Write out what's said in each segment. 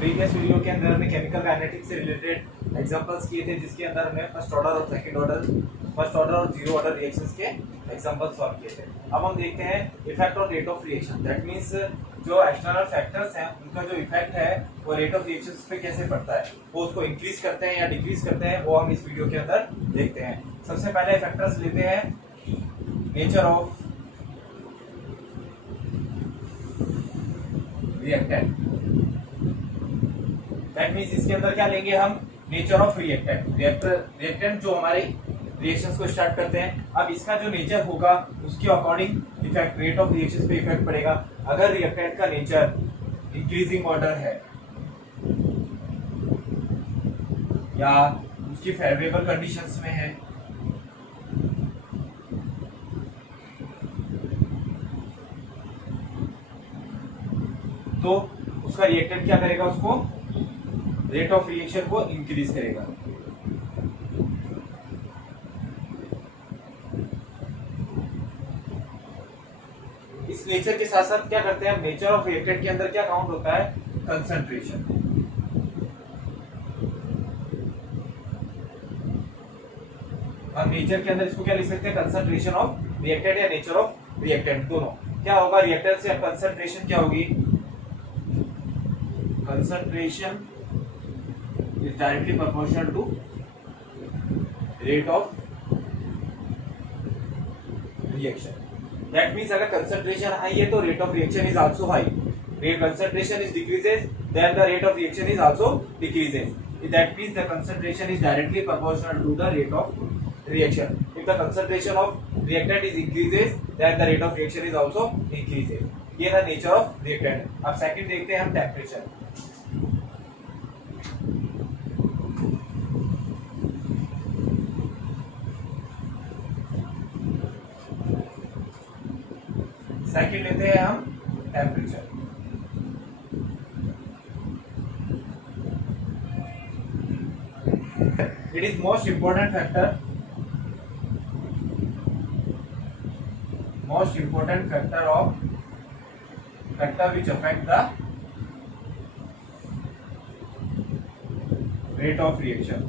Previous video के अंदर हमने केमिकल काइनेटिक्स से रिलेटेड एग्जांपल्स किए थे, जिसके अंदर हमने फर्स्ट ऑर्डर और सेकंड ऑर्डर, फर्स्ट ऑर्डर और जीरो ऑर्डर रिएक्शंस के एग्जांपल सॉल्व किए थे। अब हम देखते हैं effect on rate of reaction. That means जो एक्सटर्नल फैक्टर्स हैं उनका जो इफेक्ट है वो रेट ऑफ रिएक्शंस पे कैसे पड़ता है, वो उसको इंक्रीज करते हैं या डिक्रीज करते हैं, वो हम इस वीडियो के अंदर देखते हैं। सबसे पहले फैक्टर्स लेते हैं nature of reactant. That means इसके अंदर क्या लेंगे हम, नेचर ऑफ रिएक्टेंट। रिएक्टेंट जो हमारे रिएक्शंस को स्टार्ट करते हैं, अब इसका जो नेचर होगा उसके according effect rate of reactions पे इफेक्ट पड़ेगा। अगर रिएक्टेंट का नेचर इंक्रीजिंग ऑर्डर है या उसकी फेवरेबल कंडीशंस में है तो उसका रिएक्टेंट क्या करेगा, उसको रेट ऑफ रिएक्शन को इंक्रीज करेगा। इस नेचर के साथ साथ क्या करते हैं हम, नेचर ऑफ रिएक्टेंट के अंदर क्या काउंट होता है, कंसंट्रेशन। हम नेचर के अंदर इसको क्या लिख सकते हैं, कंसंट्रेशन ऑफ रिएक्टेंट या नेचर ऑफ रिएक्टेंट, दोनों। क्या होगा, रिएक्टेंट से कंसंट्रेशन क्या होगी, concentration is directly proportional to rate of reaction. That means अगर concentration high है तो rate of reaction is also high. Rate concentration is decreases, then the rate of reaction is also decreases. That means the concentration is directly proportional to the rate of reaction. If the concentration of reactant is increases, then the rate of reaction is also increases. ये था nature of reactant. अब second देखते हैं हम temperature. Second लेते हैं हम temperature. It is most important factor, most important factor of factor which affect the rate of reaction.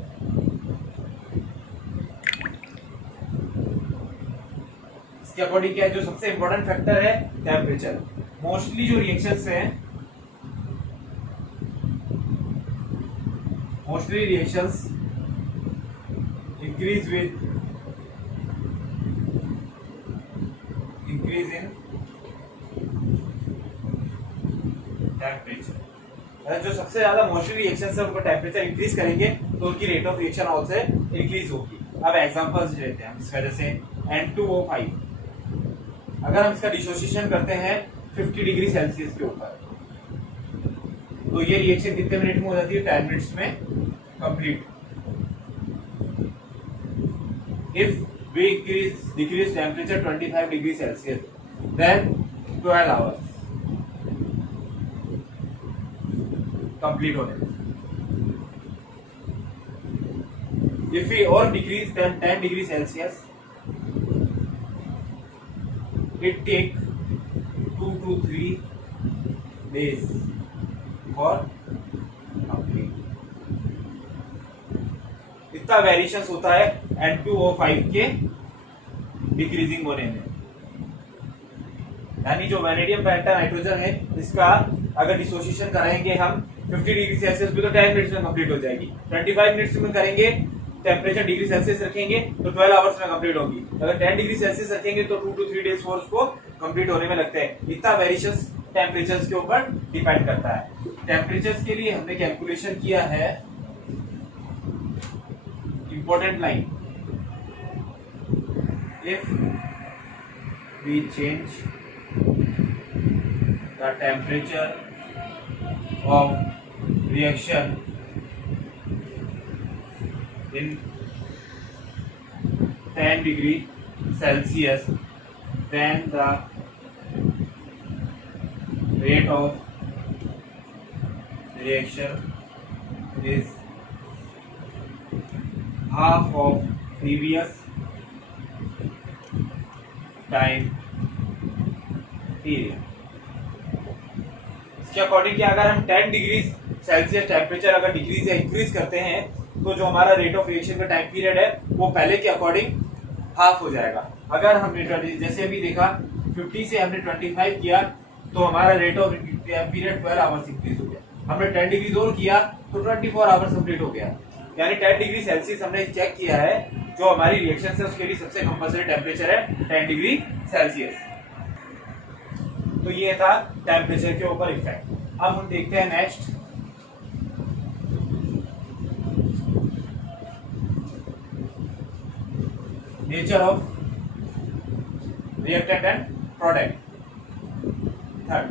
इसके अकॉर्डिंग क्या है, जो सबसे इंपॉर्टेंट फैक्टर है टेम्परेचर। मोस्टली जो रिएक्शंस हैं, mostly reactions increase with increase in temperature. जो सबसे ज्यादा मोस्टली रिएक्शंस है उनका टेम्परेचर इंक्रीज करेंगे तो उनकी rate of reaction also increase होगी। अब एग्जांपल्स लेते हैं हम इस वजह से। N2O5 अगर हम इसका डिसोसिएशन करते हैं 50 डिग्री सेल्सियस के ऊपर तो ये रिएक्शन कितने मिनट में हो जाती है, 10 मिनट्स में complete. If we decrease temperature 25 degree Celsius then 12 hours complete होने में। If we or decrease than 10 degree Celsius, it take 2 to 3 days for complete. इतना वेरिएशंस होता है N2O5 के डिक्रीजिंग होने में। यानी जो वैनेडियम पेंटानाइट्रोजन है इसका अगर डिसोसिएशन कराएंगे हम 50 डिग्री सेल्सियस पे तो 10 मिनट्स में कंप्लीट हो जाएगी। 25 मिनट्स में करेंगे, टेम्परेचर डिग्री सेल्सियस रखेंगे तो 12 आवर्स में कंप्लीट होगी। अगर 10 डिग्री सेल्सियस रखेंगे तो 2 to 3 डेज फोर्स को कंप्लीट होने में लगते हैं। इतना वेरिएशंस टेम्परेचर्स के ऊपर डिपेंड करता है। टेम्परेचर्स के लिए हमने कैलकुलेशन किया है, important line, if we change the temperature of reaction in 10 degree Celsius, then the rate of reaction is half of previous time period। इसके अकॉर्डिंग कि अगर हम 10 डिग्री सेल्सियस टेम्परेचर अगर डिक्रीज या इंक्रीज करते हैं तो जो हमारा रेट ऑफ रिएक्शन का टाइम पीरियड है वो पहले के अकॉर्डिंग हाफ हो जाएगा। अगर हमने जैसे अभी देखा 50 से हमने 25 किया तो हमारा rate of time period 12 hours increase हो गया। हमने 10 डिग्री और किया तो 24 आवर्स कंप्लीट हो गया। यानी 10 डिग्री सेल्सियस हमने चेक किया है, जो हमारी रिएक्शन है उसके लिए सबसे कंपल्सरी टेम्परेचर है 10 डिग्री सेल्सियस। तो ये था टेम्परेचर के ऊपर इफेक्ट। अब हम देखते हैं next nature of reactant and product. Third,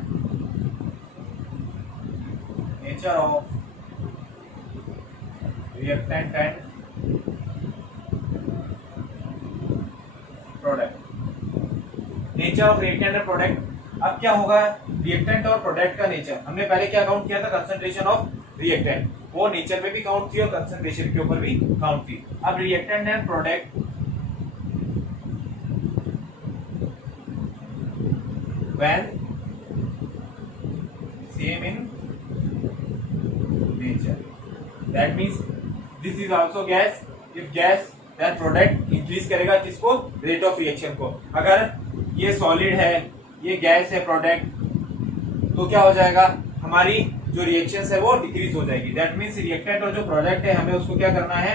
nature of reactant and product. Nature of reactant and product. अब क्या होगा, रिएक्टेंट और प्रोडक्ट का नेचर हमने पहले क्या काउंट किया था, कंसंट्रेशन ऑफ रिएक्टेंट, वो नेचर में भी काउंट थी और कंसंट्रेशन के ऊपर भी काउंट थी। अब reactant and product when same in nature, that means this is also gas, if gas then product increase करेगा किसको, rate of reaction को। अगर ये solid है, ये गैस है प्रोडक्ट, तो क्या हो जाएगा, हमारी जो रिएक्शन है वो डिक्रीज हो जाएगी। दैट मीन्स रिएक्टेंट और जो प्रोडक्ट है हमें उसको क्या करना है,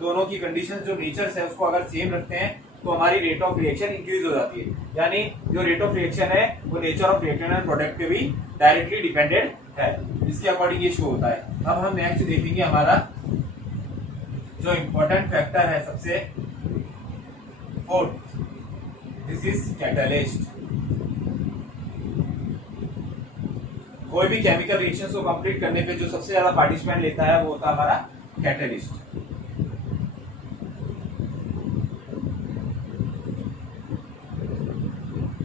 दोनों की कंडीशन जो नेचर है उसको अगर सेम रखते हैं तो हमारी रेट ऑफ रिएक्शन इंक्रीज हो जाती है। यानी जो रेट ऑफ रिएक्शन है वो nature of reactant and product पे भी डायरेक्टली डिपेंडेंट है, इसके अकॉर्डिंग ये शो होता है। अब हम नेक्स्ट देखेंगे हमारा जो इंपॉर्टेंट फैक्टर है सबसे फोर्थ, दिस इज कैटलिस्ट। कोई भी केमिकल रिएक्शन को कंप्लीट करने पे जो सबसे ज्यादा पार्टिसिपेंट लेता है वो होता है हमारा catalyst.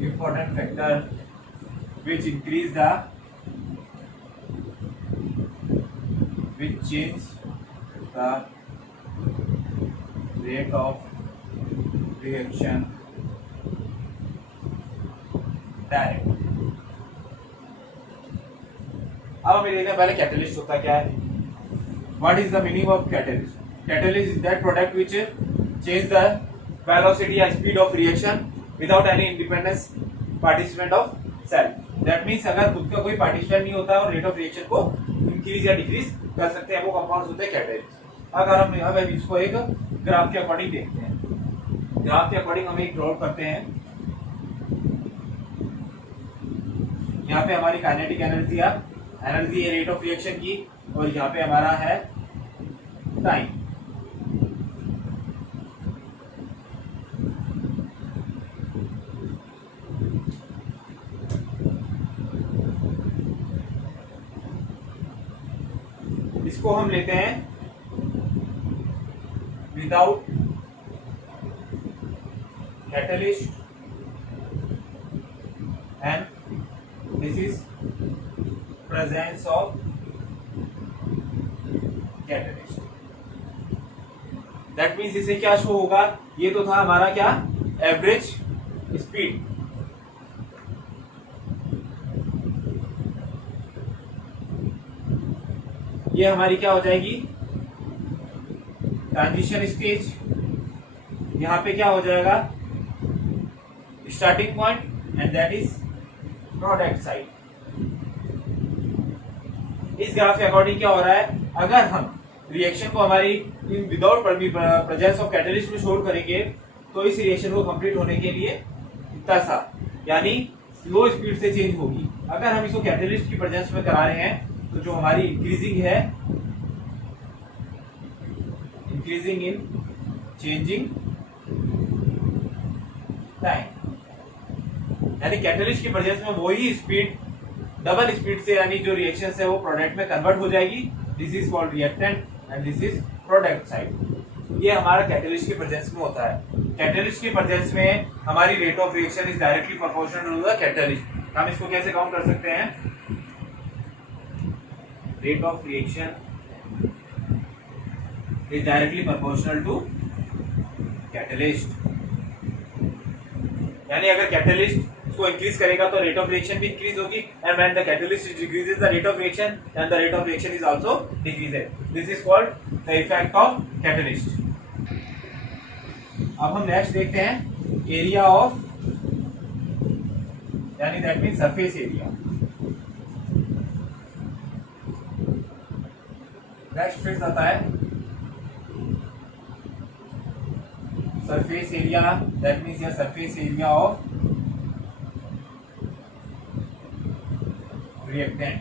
Important factor which change the rate of reaction direct। अब हमें देखना पहले कैटलिस्ट होता क्या है। What is the meaning of catalyst? Catalyst is that product which change the velocity and speed of reaction without any independence participant of cell। That means अगर खुद का कोई पार्टिसिपेंट नहीं होता और रेट ऑफ रिएक्शन को इंक्रीज या decrease कर सकते हैं, वो कंपाउंड्स होते हैं कैटलिस्ट। अगर हम अब इसको एक ग्राफ के अकॉर्डिंग देखते हैं, ग्राफ के अकॉर्डिंग हम एक ड्रॉ करते हैं। यहाँ पे हमारी काइनेटिक एनर्जी है रेट ऑफ रिएक्शन की, और यहाँ पे हमारा है टाइम। इसको हम लेते हैं without catalyst and this is presence of catalyst. That means इसे क्या शो होगा, ये तो था हमारा क्या, एवरेज स्पीड। ये हमारी क्या हो जाएगी, ट्रांजिशन स्टेज। यहां पे क्या हो जाएगा, starting point and that is product side. इस ग्राफ के अकॉर्डिंग क्या हो रहा है, अगर हम रिएक्शन को हमारी विदाउट प्रेजेंस ऑफ कैटलिस्ट में शोर करेंगे तो इस रिएक्शन को कंप्लीट होने के लिए इतना सा, यानी स्लो स्पीड से चेंज होगी। अगर हम इसको कैटलिस्ट की प्रेजेंस में करा रहे हैं तो जो हमारी इंक्रीजिंग इन चेंजिंग टाइम, यानी कैटलिस्ट की प्रेजेंस में वही स्पीड डबल स्पीड से, यानी जो रिएक्शन है वो प्रोडक्ट में कन्वर्ट हो जाएगी। This is called reactant and this is product side. ये हमारा कैटलिस्ट की प्रेजेंस में होता है। कैटलिस्ट की प्रेजेंस में हमारी rate of reaction is directly proportional to the catalyst. हम इसको कैसे काउंट कर सकते हैं, rate of reaction is directly proportional to catalyst. यानी अगर कैटलिस्ट उसको इंक्रीज करेगा तो रेट ऑफ रिएक्शन भी इंक्रीज होगी, and when the catalyst decreases the rate of reaction and the rate of reaction is also decreases. This is called the effect of catalyst. अब हम next देखते हैं area of, यानी that mean surface area. Next फिर आता है surface area, that means या surface area of reactant.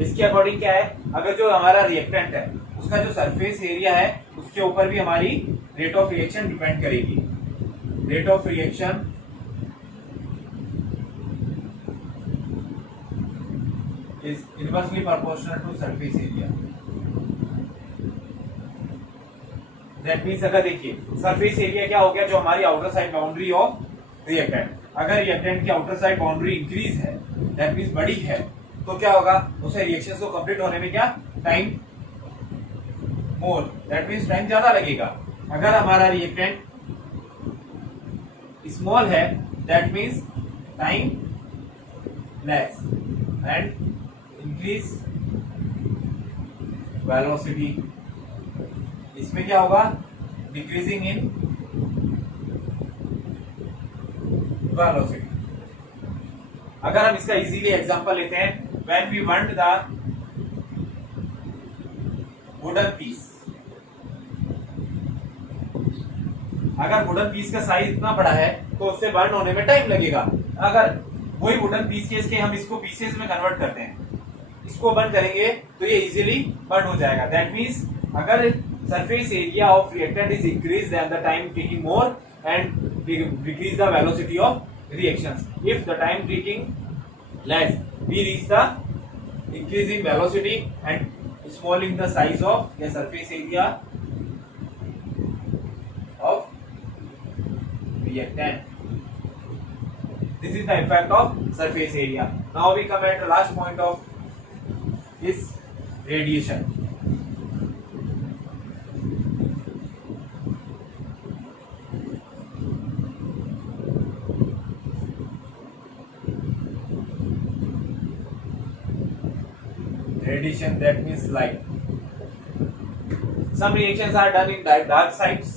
इसके अकॉर्डिंग क्या है, अगर जो हमारा रिएक्टेंट है उसका जो सरफेस एरिया है उसके ऊपर भी हमारी रेट ऑफ रिएक्शन डिपेंड करेगी। Rate of reaction is inversely proportional to surface area. That means अगर देखिए सरफेस एरिया क्या हो गया, जो हमारी outer side boundary of reactant, अगर रिएक्टेंट की आउटर साइड बाउंड्री इंक्रीज है, दैट मींस बड़ी है, तो क्या होगा, उसे रिएक्शंस को कंप्लीट होने में क्या time more, that means time ज्यादा लगेगा। अगर हमारा रिएक्टेंट स्मॉल है, that means time less and increase velocity. इसमें क्या होगा, डिक्रीजिंग इन वेलोसिटी। अगर हम इसका इजीली एग्जांपल लेते हैं, when we want the wooden piece, अगर वुडन पीस का साइज इतना बड़ा है तो उससे बर्न होने में टाइम लगेगा। अगर वही वुडन पीस के इसके हम इसको पीसेस में कन्वर्ट करते हैं, इसको बर्न करेंगे तो ये इजीली बर्न हो जाएगा। दैट मींस अगर surface area of reactant is increase then the time taking more and decrease the velocity of reactions. If the time taking less, we reach the increasing velocity and smalling the size of the surface area of reactant. This is the effect of surface area. Now we come at the last point of is radiation. Radiation, that means light. Some reactions are done in dark sites.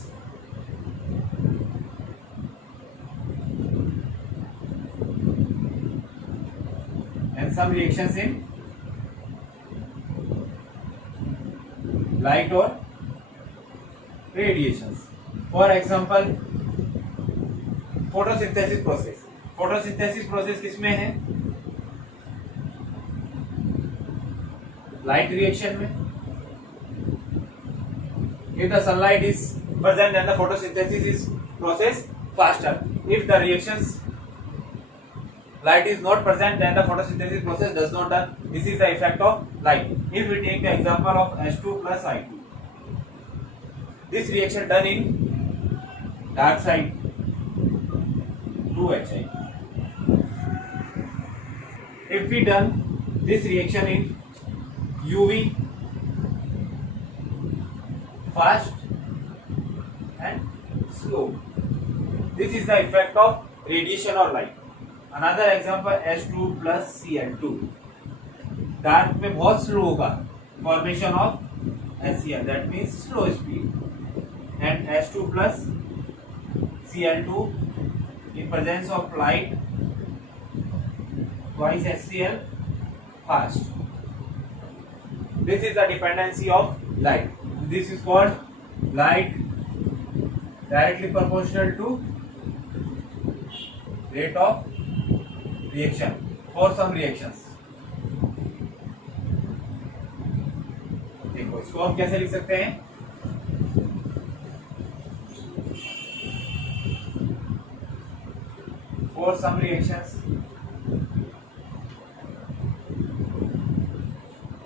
And some reactions in light or radiations. For example, photosynthesis process. Photosynthesis process किसमें है? Light reaction में. If the sunlight is present, then the photosynthesis is processed faster. If the reactions light is not present, then the photosynthesis process does not done. This is the effect of light. If we take the example of H2 plus I2, this reaction done in dark side 2HI. If we done this reaction in UV, fast and slow, this is the effect of radiation or light. Another example H2 plus Cl2, dark में बहुत slow होगा formation of HCl, that means slow speed, and H2 plus Cl2 in presence of light twice HCl fast. This is the dependency of light. This is called light directly proportional to rate of reaction for some reactions. देखो इसको हम कैसे लिख सकते हैं, for some reactions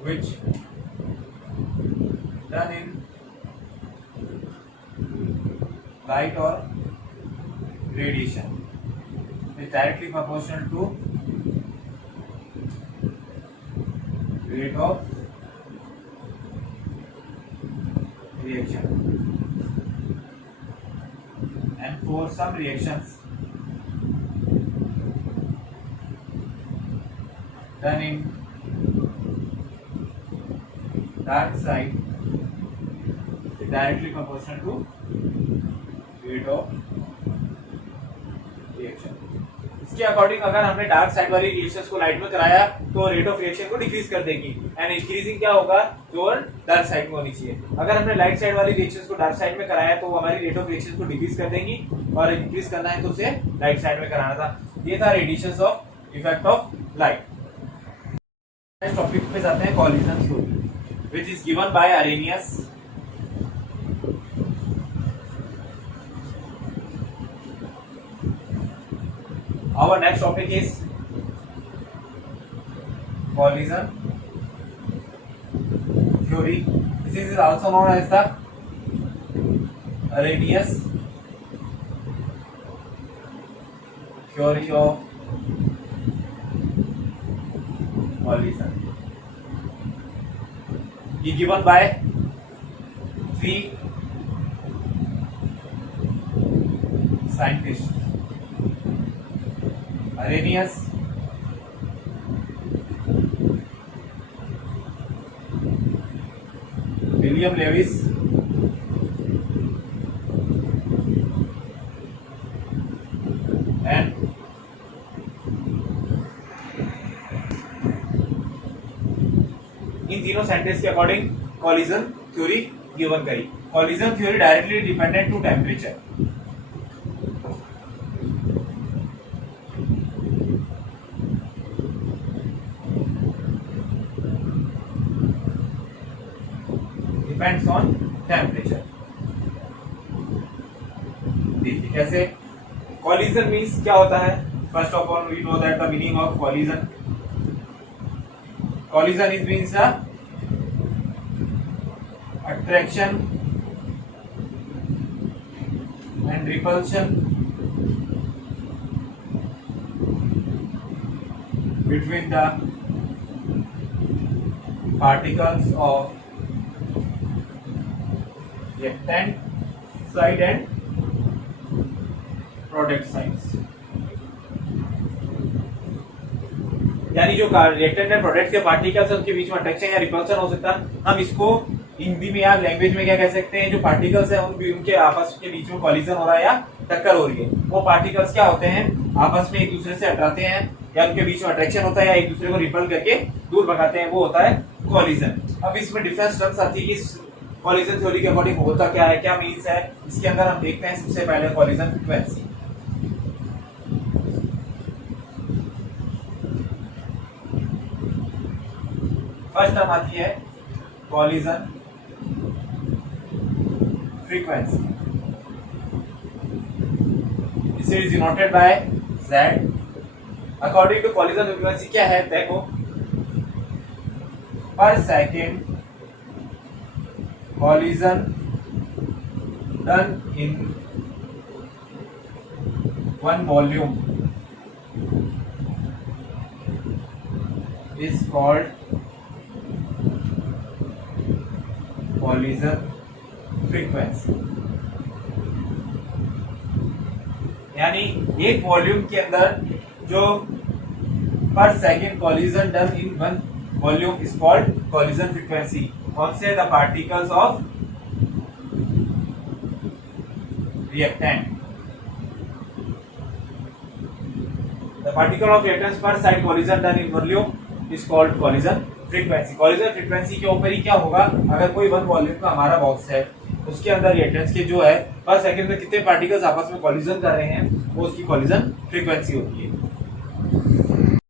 which done in light or radiation is directly proportional to rate of reaction, and for some reactions done in dark side is directly proportional to rate of reaction. इसके according अगर हमने dark side वाली reactions को light में कराया तो rate of reaction को decrease कर देगी एंड इंक्रीजिंग क्या होगा जो डार्क साइड में होनी चाहिए। अगर हमने लाइट साइड वाली रिएक्शंस को डार्क साइड में कराया तो वो हमारी रेट ऑफ रिएक्शन को डिक्रीज कर देंगी और इंक्रीज करना है तो उसे लाइट साइड में कराना था। ये था radiations of effect of light. Next topic पे जाते हैं collision theory which is given by Arrhenius. Our next topic is collision theory. This is also known as the Arrhenius theory of collision. He given by three scientists. Arrhenius, William Lewis, and इन तीनों scientist के according collision theory given करी। Collision theory directly dependent to temperature. Depends on temperature. देखिए कैसे collision means क्या होता है। First of all we know that the meaning of collision. Collision is means a attraction and repulsion between the particles of reactant side and product sides। यानी जो reactant and product के particles उनके बीच में attraction या repulsion हो सकता है। हम इसको हिंदी में या लैंग्वेज में क्या कह सकते हैं, जो पार्टिकल्स हैं उनके आपस के बीच में कॉलिजन हो रहा है या टक्कर हो रही है। वो पार्टिकल्स क्या होते हैं, आपस में एक दूसरे से टकराते हैं या उनके बीच में अट्रैक्शन होता है या एक दूसरे को रिपल करके दूर भगाते हैं, वो होता है कॉलिजन। अब इसमें डिफरेंस टर्म्स आती है कि कॉलिजन थ्योरी के अकॉर्डिंग होता क्या है, क्या मीन्स है। इसके अंदर हम देखते हैं सबसे पहले कॉलिजन फ्रीक्वेंसी। फर्स्ट टर्म आती है collision frequency. It is denoted by Z। According to collision frequency क्या है, देखो पर second collision done in one volume is called collision frequency। यानी एक वॉल्यूम के अंदर जो पर second collision done in one volume is called collision frequency। कौन से, the particles of reactant. The particle of reactants per side collision done in volume is called collision frequency. Collision frequency के ऊपर ही क्या होगा, अगर कोई वन वॉल्यूम का हमारा बॉक्स है उसके अंदर रिएक्टेंट्स के जो है पर सेकंड में कितने पार्टिकल्स आपस में कॉलिजन कर रहे हैं, वो उसकी कॉलिजन फ्रीक्वेंसी होती है।